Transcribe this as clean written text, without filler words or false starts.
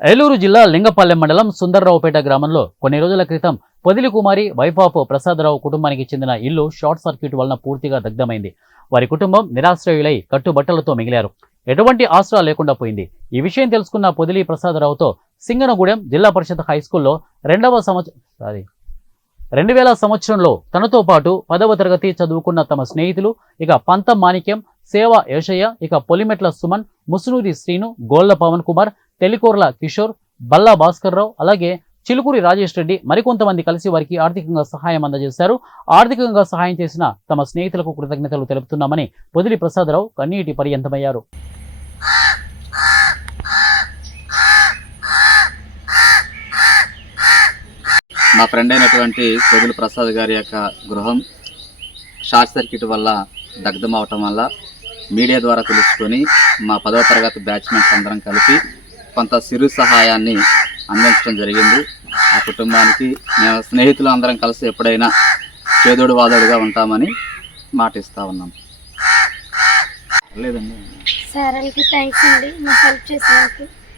ఏలూరు జిల్లా లింగపాలెం మండలం సుందర్రావుపేట గ్రామంలో కొన్ని రోజుల క్రితం పొదిలి కుమారి వైఫ్ ఆఫ్ ప్రసాదరావు కుటుంబానికి చెందిన ఇల్లు షార్ట్ సర్క్యూట్ వలన పూర్తిగా దగ్ధమైంది. వారి కుటుంబం నిరాశ్రయులై కట్టుబట్టలతో మిగిలారు. ఎటువంటి ఆసరా లేకుండా పోయింది. ఈ విషయం తెలుసుకున్న పొదిలి ప్రసాదరావుతో సింగనగూడెం జిల్లా పరిషత్ హైస్కూల్లో 2000 సంవత్సరంలో తనతో పాటు 10వ తరగతి చదువుకున్న తమ స్నేహితులు ఇక పంతం మాణిక్యం, సేవ యేషయ్య, ఇక పొలిమెట్ల సుమన్, ముసునూరి శ్రీను, గోళ్ల పవన్ కుమార్, టెలికోర్ల కిషోర్, బల్లా భాస్కర్ రావు, అలాగే చిలుకూరి రాజేష్ రెడ్డి మరికొంతమంది కలిసి వారికి ఆర్థికంగా సహాయం అందజేశారు. ఆర్థికంగా సహాయం చేసిన తమ స్నేహితులకు కృతజ్ఞతలు తెలుపుతున్నామని పొదిలి ప్రసాదరావు కన్నీటి పర్యంతమయ్యారు. మా ఫ్రెండ్ అయినటువంటి పొదిలి ప్రసాద్ గారి యొక్క గృహం షార్ట్ సర్క్యూట్ వల్ల దగ్ధం అవటం వల్ల మీడియా ద్వారా తెలుసుకొని మా 10వ తరగతి బ్యాచ్మెంట్స్ అందరం కలిపి కొంత సిరు సహాయాన్ని అందించడం జరిగింది. ఆ కుటుంబానికి మేము స్నేహితులు అందరం కలిసి ఎప్పుడైనా చేదోడు వాదోడుగా ఉంటామని మాటిస్తూ ఉన్నాం. లేదండి సార్ థ్యాంక్స్ అండి, మాకు హెల్ప్ చేసినందుకు.